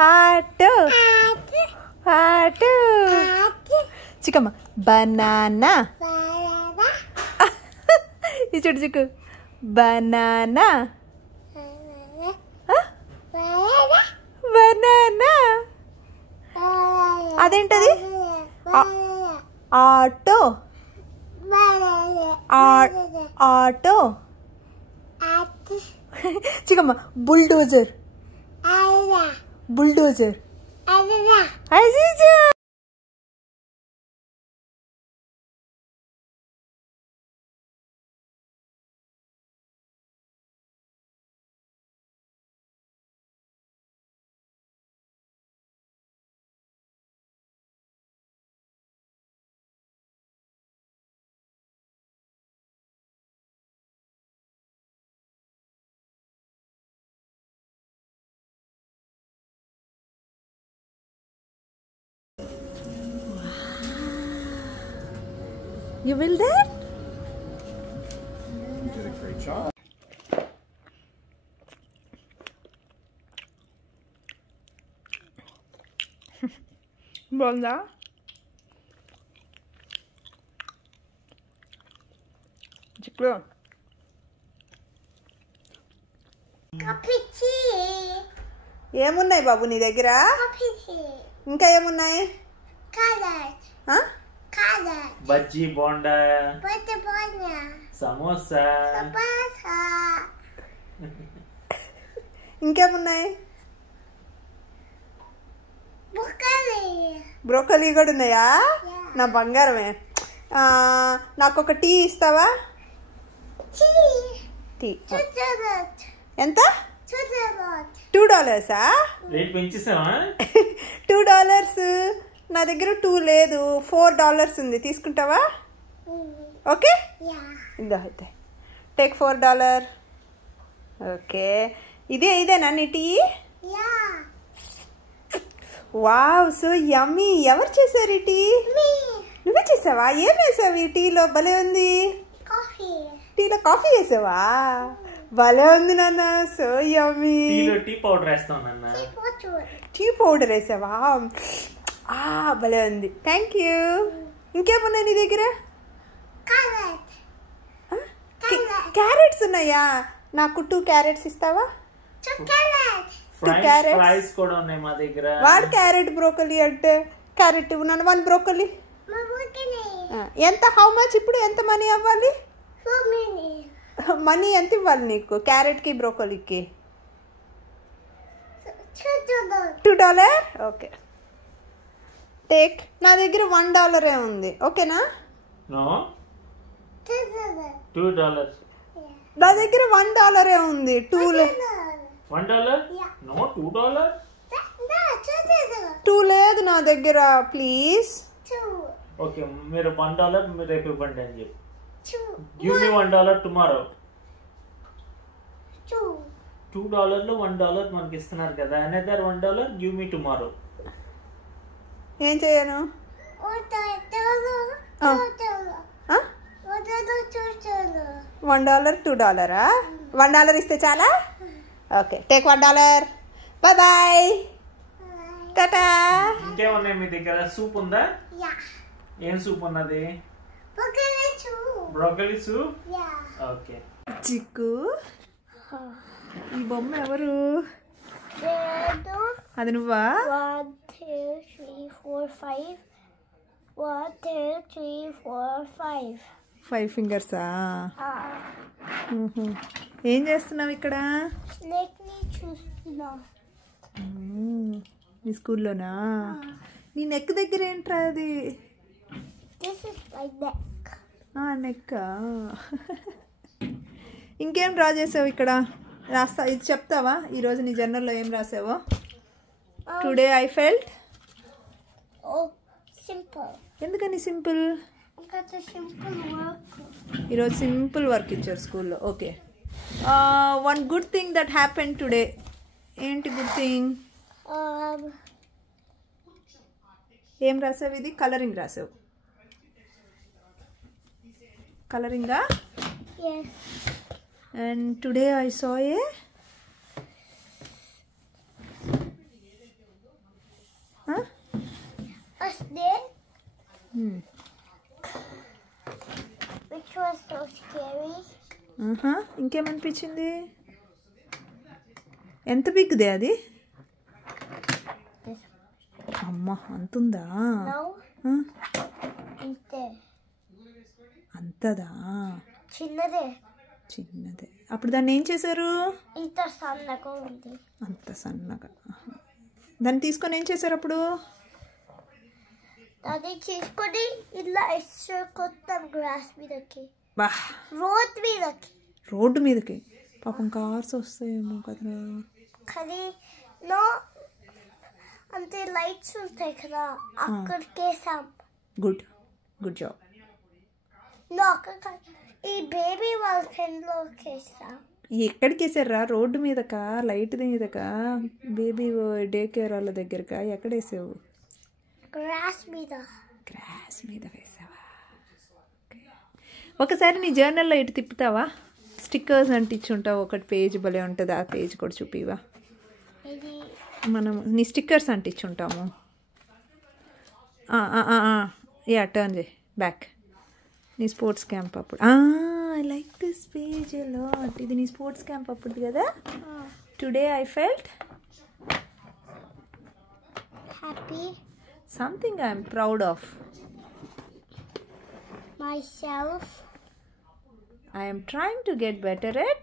Heart heart. చిక్కమ్మ banana. ఇది చూడు చిక్కు బనానా బనానా. అదేంటది? Auto auto. చిక్కమ్మ bulldozer bulldozer. You will that? You did a great job. బాగుందా? చిక్కు ఏమున్నాయి బాబు నీ దగ్గర? ఇంకా ఏమున్నాయి? బజ్జీ బోండా సమోసా ఇంకేమున్నాయి? బ్రోకలీ కూడా ఉన్నాయా? నా బంగారమే. నాకు ఒక టీ ఇస్తావా? టీ ఎంత? $2. రేట్ పెంచేసావా? $2. నా దగ్గర 2 లేదు, $4 ఉంది. తీసుకుంటావా? ఓకే ఇదా అయితే టేక్ $4. ఓకే ఇదేనా నీ టీ? Wow so yummy. ఎవరు చేశారు ఈ టీ? నువ్వే చేసావా? ఏం వేసావు ఈ టీలో? భలే ఉంది. టీలో కాఫీ వేసావా? భలే ఉంది నాన్న. So yummy. టీ పౌడర్ వేస్తావు నాన్న. టీ పౌడర్ వేసావా? భలే ఉంది. Thank you. ఇంకేమున్నాయి నీ దగ్గర? క్యారెట్స్ ఉన్నాయా? నాకు 2 క్యారెట్స్ ఇస్తావా? 2 క్యారెట్స్ కూడా ఉన్నాయి మా దగ్గర. వాడు క్యారెట్ బ్రోకలీ అంటే క్యారెట్ ఇవ్వను. 1 బ్రోకలీ ఎంత? How much? ఇప్పుడు ఎంత మనీ అవ్వాలి? మనీ ఎంత ఇవ్వాలి నీకు క్యారెట్కి బ్రోకలీకి? $2. Okay take. నా దగ్గర $1 ఉంది. ఓకేనా? నో $2. నా దగ్గర $1 ఉంది. $1? నో $2. 2 లేదు నా దగ్గర. ప్లీజ్. ఓకే మీరు $1 మీరు రేపు ఇవ్వండి అని చెప్పి. Give me $1 tomorrow. $2 $1 మనకి ఇస్తున్నారు కదా. Another $1 give me tomorrow. ఏం చేయను? $1 $2 $1 ఇస్తే చాలా? Okay take $1. Bye bye tata. ఇంకేమున్నాయి మీ దగ్గర? సూప్ ఉందా? ఏం సూప్ ఉన్నది? Broccoli soup. ఓకే చిక్కు ఈ బొమ్మ ఎవరు? అది నువ్వా? 1 2 3 4 5 1 2 3 4 5 5 ఫింగర్సా? ఏం చేస్తున్నావు ఇక్కడ? స్నేక్ ని చూస్తున్నా. నీ స్కూల్లోనా? నీ నెక్ దగ్గర ఏంట్రా అది? This is my neck. Neck. ఇంకేం డ్రా చేసావు ఇక్కడ? రాస్తా ఇది చెప్తావా? ఈరోజు నీ జర్నల్లో ఏం రాసావో? Today I felt. సింపుల్. ఎందుకని సింపుల్? ఈరోజు సింపుల్ వర్క్ ఇచ్చారు స్కూల్లో. Okay 1 good thing that happen today. ఏంటి గుడ్ థింగ్? ఏం రాసావు? ఇది కలరింగ్ రాసావు. కలరింగా? And today I saw a ఇంకేమనిపించింది? ఎంత బిగ్దే అది? అమ్మ అంతుందా? అంతదా? చిన్నదే. అప్పుడు దాన్ని ఏం చేశారు? ఇంత సన్నగా ఉంది. అంత సన్నగా. దాన్ని తీసుకొని ఏం చేశారు అప్పుడు? దాన్ని తీసుకొని ఇలా కొత్తాం గ్రాస్ మీదకి. బా, రోడ్డు మీదకి. పాపం కార్స్ వస్తాయేమో కదా. కానీ అంతే లైట్స్ ఉంటాయి కదా, అక్కడికి వేసాం. Good job. ఈ బేబీ వాళ్ళ ఫ్రెండ్లోకి వేసాం. ఎక్కడికి వేసారా? రోడ్డు మీదకా, లైట్ మీదకా, బేబీ డే కేర్ వాళ్ళ దగ్గరకా? ఎక్కడ వేసావు? గ్రాస్ మీద వేసావా? ఒకసారి నీ జర్నల్లో ఇటు తిప్పుతావా? స్టిక్కర్స్ అంటించుంటావు, ఒకటి పేజ్ భలే ఉంటుంది, ఆ పేజ్ కూడా చూపివా? మనం నీ స్టిక్కర్స్ అంటించుంటాము. యా, టర్న్ చేయి బ్యాక్. నీ స్పోర్ట్స్ క్యాంప్ అప్పుడు. I like this page lot. ఇది నీ స్పోర్ట్స్ క్యాంప్ అప్పుడు కదా? Today I felt happy. Something I'm proud of myself. I am trying to get better at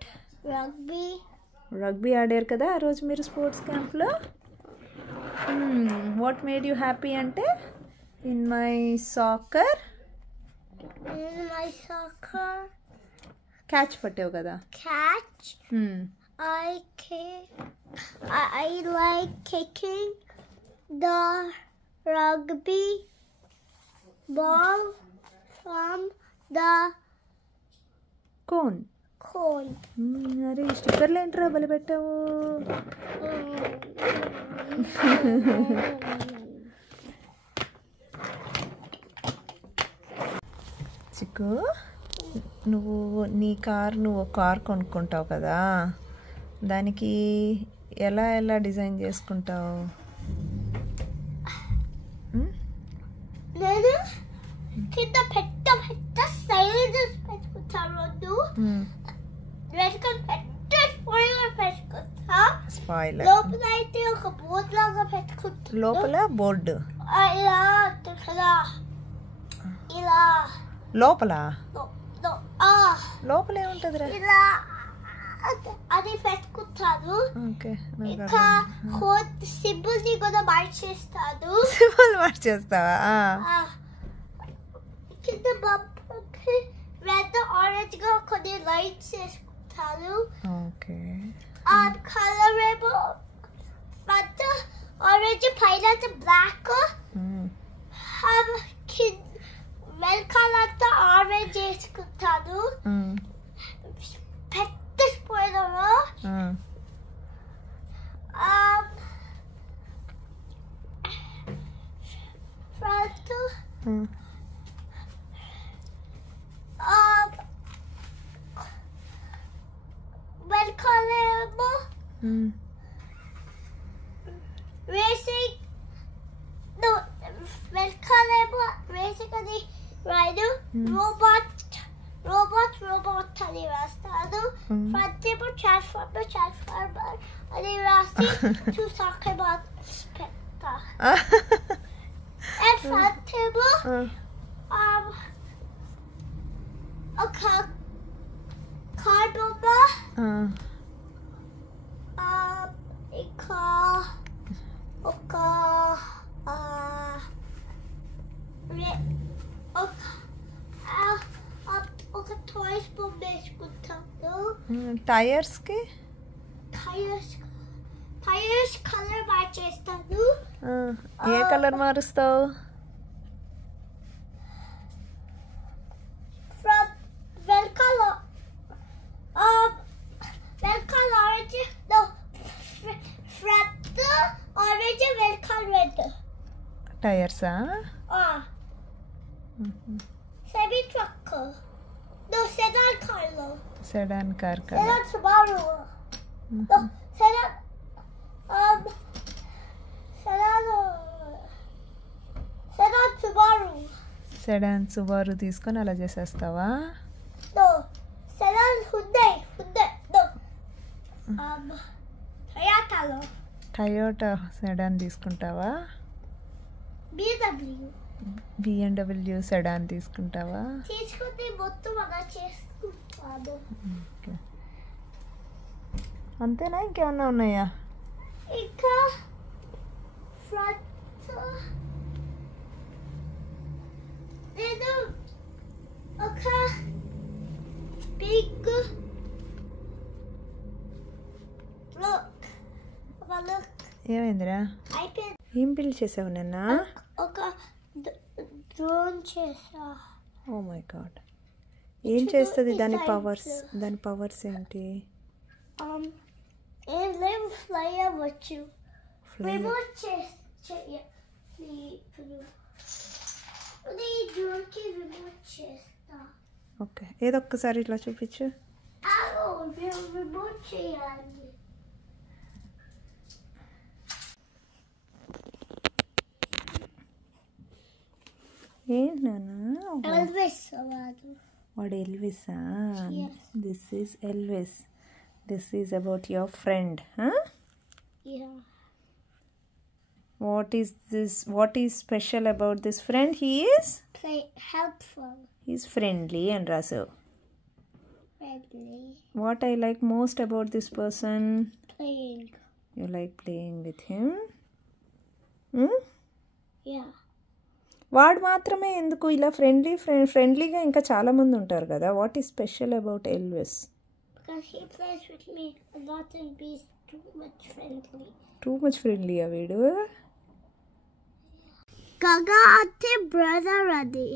rugby ఆడారు కదా ఆ రోజు మీరు స్పోర్ట్స్ క్యాంప్లో. వాట్ మేడ్ యూ హ్యాపీ అంటే ఇన్ మై సాకర్ క్యాచ్ పట్టావు కదా. I like kicking the rugby ball from the cone. అరే స్టిక్కర్లు ఏంట్రా బలి పెట్టావు? చిక్కు, నువ్వు కార్ కొనుక్కుంటావు కదా, దానికి ఎలా డిజైన్ చేసుకుంటావు? నేను కింద పెద్ద సైలెన్స్ పెట్టుకుంటాను. స్పాయిలర్ లోపల అయితే ఒక బోర్డు లాగా పెట్టుకుంటా. లోపల బోర్డు ఇలా లోపల ఏముంటదిరా? ఇలా అది పెట్టుకుంటాను. ఇంకా సింబల్ ని కూడా మార్చేస్తాను. మార్చేస్తావా? కింద రెడ్ ఆరెంజ్ గా కొన్ని లైట్స్ వేసుకుంటాను. కలర్ ఏమో పెద్ద ఆరెంజ్, పైన బ్లాక్, వెనకాలంతా ఆరెంజ్ వేసుకుంటాను. పెద్ద స్పాయిలర్ ఫ్రంట్ వెనకాలేమో రేసింగ్ అని రాయను. రోబోట్ అని రాస్తాను. ఫ్రంట్ ఏమో ట్రాన్స్ఫార్మర్ అని రాసి 2 soccer balls పెడతా. అండ్ ఫ్రంట్ ఏమో ఒక కార్ బొమ్మ, ఇంకా ఒక టాయ్స్ బొమ్మ వేసుకుంటాను. టైర్స్ కలర్ మార్చేస్తాను. ఏ కలర్ మారుస్తావు? వెనకాల ఆరెంజ్, ఫ్రంట్ ఆరెంజ్, వెనకాల రెడ్. టైర్సా? Semi truck, sedan car Subaru, sedan Subaru తీసుకొని అలా చేసేస్తావా? సెడాన్ హుండై టయోటా సెడాన్ తీసుకుంటావా? BMW సెడాన్ తీసుకుంటావా? తీసుకుంటే మొత్తం అలా చేసుకుంటాను. ఓకే, అంతేనా ఇంకేమన్నా ఉన్నాయా? ఇంకా ఫ్రంట్ నేను ఒక బిగ్ లుక్ ఏమైందిరా? అయిపోయింది. ఏం బిల్డ్ చేసావు నిన్న? ఒక డ్రోన్ చేసా. ఓ మై గాడ్, ఏం చేస్తుంది? దాని పవర్స్ ఏంటి? ఏం లేవు, ఫ్లై అవ్వచ్చు. రిమోట్ డ్రోన్కి రిమోట్ చేస్తా. ఓకే, ఏదో ఒక్కసారి ఇట్లా చూపించు. రిమోట్ చేయాలి. ఏంటి నాన్న? ఎల్విస్ వాడు. వాడు ఎల్విసా? This is Elvis. This is about your friend. Yeah. What is special about this friend? He is Helpful. He's friendly and Rasu. Friendly. What I like most about this person? Playing. You like playing with him? Yeah. వాడు మాత్రమే ఎందుకు ఇలా ఫ్రెండ్లీగా ఇంకా చాలా మంది ఉంటారు కదా? What is special about Elvis? Because he plays with me a lot and he's too much friendly. Too much ఫ్రెండ్లీయా వీడు? Gaga ate brother ready.